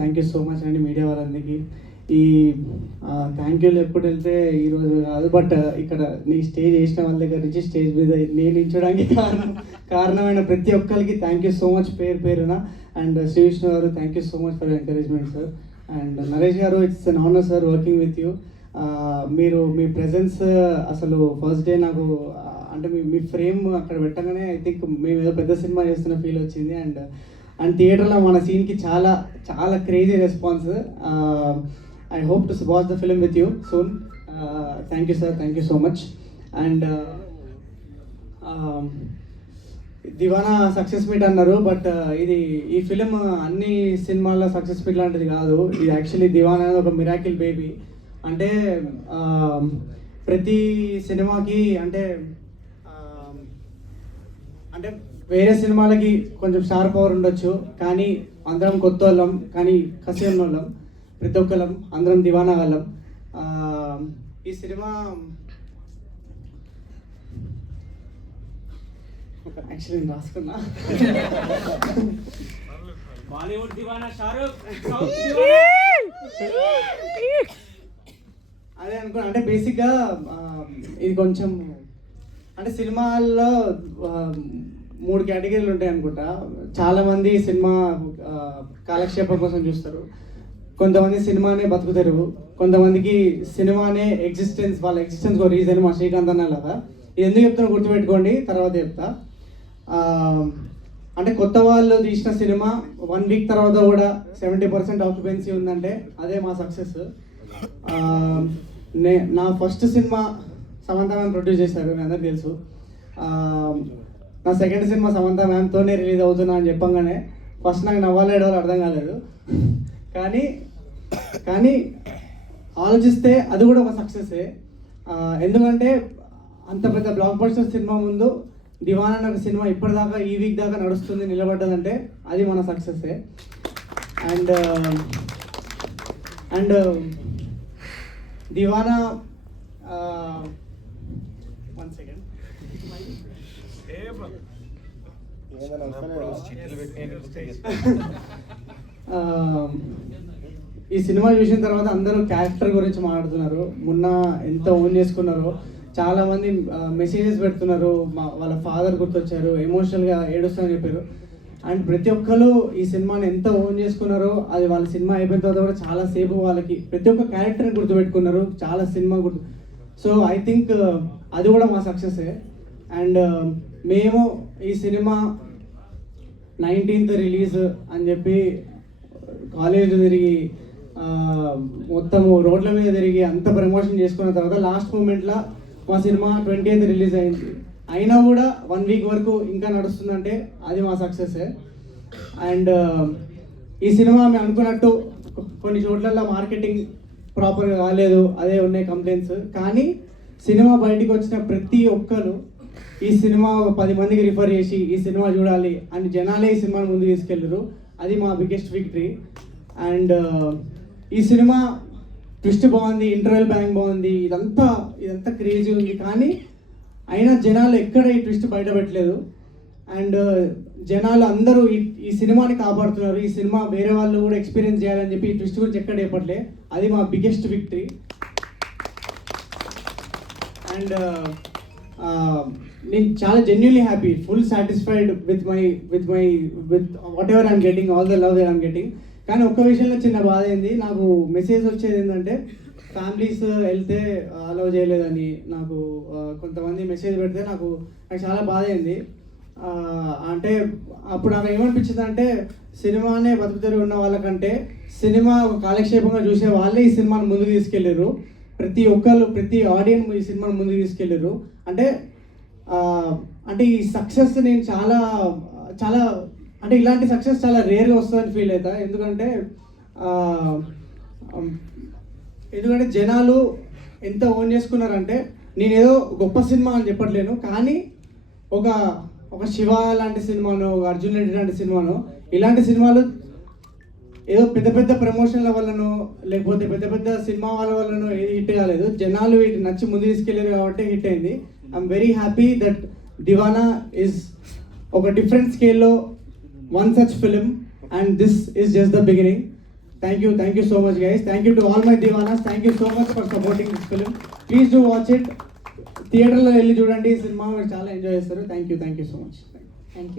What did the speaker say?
Thank you so much అండి media వాళ్ళందరికీ. ఈ థ్యాంక్ యూలు ఎప్పుడు వెళ్తే ఈరోజు కాదు, బట్ ఇక్కడ నీ స్టేజ్ వేసిన వాళ్ళ దగ్గర నుంచి స్టేజ్ మీద నేను నిల్చోడానికి కారణమైన ప్రతి ఒక్కరికి థ్యాంక్ యూ సో మచ్ పేరున. And Shri Vishnu garu thank you so much for encouragement sir. And Naresh garu, it's an honour sir working with you. మీరు మీ ప్రెజెన్స్ అసలు ఫస్ట్ డే నాకు అంటే మీ ఫ్రేమ్ అక్కడ పెట్టగానే ఐ థింక్ మేము ఏదో పెద్ద సినిమా చేస్తున్న ఫీల్ వచ్చింది. అండ్ థియేటర్లో మన సీన్కి చాలా చాలా crazy response. I hope to watch the film with you soon. Thank you sir, thank you so much. And Deewana success meet అన్నారు, బట్ ఈ ఫిలిం అన్ని సినిమాల్లో సక్సెస్ మీట్ లాంటిది కాదు. ఇది యాక్చువల్లీ దివానా అనేది ఒక మిరాకిల్ బేబీ. అంటే ప్రతి సినిమాకి అంటే అంటే వేరే సినిమాలకి కొంచెం స్టార్ పవర్ ఉండొచ్చు, కానీ అందరం కొత్త వాళ్ళం, కానీ కసి ఉన్న వాళ్ళం, ప్రతి ఒక్కళ్ళం అందరం దివానా వాళ్ళం. ఈ సినిమా యాక్చువల్లీ నేను రాసుకున్నా బాలీవుడ్ దివానా షారూక్, అదే అనుకున్నా. అంటే బేసిక్గా ఇది కొంచెం అంటే సినిమాల్లో 3 కేటగిరీలు ఉంటాయి అనుకుంటా. చాలామంది సినిమా కాలక్షేపం కోసం చూస్తారు, కొంతమంది సినిమానే బతుకుతారు, కొంతమందికి సినిమానే ఎగ్జిస్టెన్స్, వాళ్ళ ఎగ్జిస్టెన్స్ ఒక రీజన్. మా శ్రీకాంత్ అన్న కదా, ఇది ఎందుకు చెప్తానో గుర్తుపెట్టుకోండి, తర్వాత చెప్తా. అంటే కొత్త వాళ్ళు తీసిన సినిమా 1 వీక్ తర్వాత కూడా 70% ఆక్యుపెన్సీ ఉందంటే అదే మా సక్సెస్. నా first cinema Samantha ma'am produce చేశారు, మీ అందరికీ తెలుసు. నా సెకండ్ సినిమా సమంత మ్యామ్తోనే రిలీజ్ అవుతున్నా అని చెప్పంగానే ఫస్ట్ నాకు నవ్వాలేడో అర్థం కాలేదు, కానీ ఆలోచిస్తే అది కూడా ఒక సక్సెసే. ఎందుకంటే అంత పెద్ద బ్లాక్ బస్టర్ సినిమా ముందు దివానా అనే సినిమా ఇప్పటిదాకా ఈ వీక్ దాకా నడుస్తుంది, నిలబడ్డదంటే అది మన సక్సెసే. అండ్ దివానా వన్ సెకండ్ ఈ సినిమా చూసిన తర్వాత అందరూ క్యారెక్టర్ గురించి మాట్లాడుతున్నారు. మొన్న ఎంత ఓన్ చేసుకున్నారో చాలామంది మెసేజెస్ పెడుతున్నారు, వాళ్ళ ఫాదర్ గుర్తొచ్చారు, ఎమోషనల్గా ఏడుస్తారని చెప్పారు. అండ్ ప్రతి ఒక్కరు ఈ సినిమాని ఎంత ఓన్ చేసుకున్నారో అది వాళ్ళ సినిమా అయిపోయిన తర్వాత కూడా చాలాసేపు వాళ్ళకి ప్రతి ఒక్క క్యారెక్టర్ని గుర్తుపెట్టుకున్నారు, చాలా సినిమా సో ఐ థింక్ అది కూడా మా సక్సెసే. అండ్ మేము ఈ సినిమా 19th రిలీజ్ అని చెప్పి కాలేజ్ తిరిగి మొత్తము రోడ్ల మీద తిరిగి అంత ప్రమోషన్ చేసుకున్న తర్వాత లాస్ట్ మూమెంట్లో మా సినిమా 20th రిలీజ్ అయింది. అయినా కూడా 1 వీక్ వరకు ఇంకా నడుస్తుందంటే అది మా సక్సెసే. అండ్ ఈ సినిమా మేము అనుకున్నట్టు కొన్ని చోట్ల మార్కెటింగ్ ప్రాపర్గా కాలేదు, అదే ఉన్నాయి కంప్లైంట్స్. కానీ సినిమా బయటికి వచ్చిన ప్రతి ఒక్కరు ఈ సినిమా 10 మందికి రిఫర్ చేసి ఈ సినిమా చూడాలి అని జనాలే ఈ సినిమాని ముందుకు తీసుకెళ్ళరు, అది మా బిగ్గెస్ట్ విక్టరీ. అండ్ ఈ సినిమా ట్విస్ట్ బాగుంది, ఇంటర్వెల్ బ్యాంక్ బాగుంది, ఇదంతా క్రేజీ ఉంది, కానీ అయినా జనాలు ఎక్కడ ఈ ట్విస్ట్ బయట పెట్టలేదు. అండ్ జనాలు అందరూ ఈ సినిమాని కాపాడుతున్నారు, ఈ సినిమా వేరే వాళ్ళు కూడా ఎక్స్పీరియన్స్ చేయాలని చెప్పి ఈ ట్విస్ట్ గురించి ఎక్కడ చెప్పట్లే, అది మా బిగ్గెస్ట్ విక్టరీ. అండ్ నేను చాలా genuinely happy, full satisfied with what ever I'm getting, all the love that I'm getting. కానీ ఒక్క విషయంలో చిన్న బాధ అయింది, నాకు మెసేజ్ వచ్చేది ఏంటంటే ఫ్యామిలీస్ వెళ్తే అలౌ చేయలేదని నాకు కొంతమంది మెసేజ్ పెడితే నాకు చాలా బాధ అయింది. అంటే అప్పుడు నాకు ఏమనిపించింది అంటే సినిమానే బతుకుతూ ఉన్న వాళ్ళకంటే సినిమా ఒక కాలక్షేపంగా చూసే వాళ్ళే ఈ సినిమాను ముందుకు తీసుకెళ్ళారు, ప్రతి ఆడియన్స్ ఈ సినిమాను ముందుకు తీసుకెళ్ళారు. అంటే ఈ సక్సెస్ నేను చాలా అంటే ఇలాంటి సక్సెస్ చాలా రేర్గా వస్తుందని ఫీల్ అవుతా. ఎందుకంటే జనాలు ఎంత ఓన్ చేసుకున్నారంటే, నేనేదో గొప్ప సినిమా అని చెప్పట్లేను, కానీ ఒక శివ లాంటి సినిమానో, ఒక అర్జున్ రెడ్డి లాంటి సినిమానో, ఇలాంటి సినిమాలు ఏదో పెద్ద ప్రమోషన్ల వల్లనో లేకపోతే పెద్ద సినిమా వాళ్ళ వల్లనో ఏది హిట్ కాలేదు, జనాలు వీటి నచ్చి ముందు తీసుకెళ్ళారు కాబట్టి హిట్ అయింది. I'm very happy that Deewana is ఒక డిఫరెంట్ స్కేల్లో one such film, and this is just the beginning. Thank you so much guys. Thank you to all my Deewanas. Thank you so much for supporting this film. Please do watch it. థియేటర్లో వెళ్ళి చూడండి, సినిమా మీరు చాలా enjoy చేస్తారు. Thank you so much. Thank you.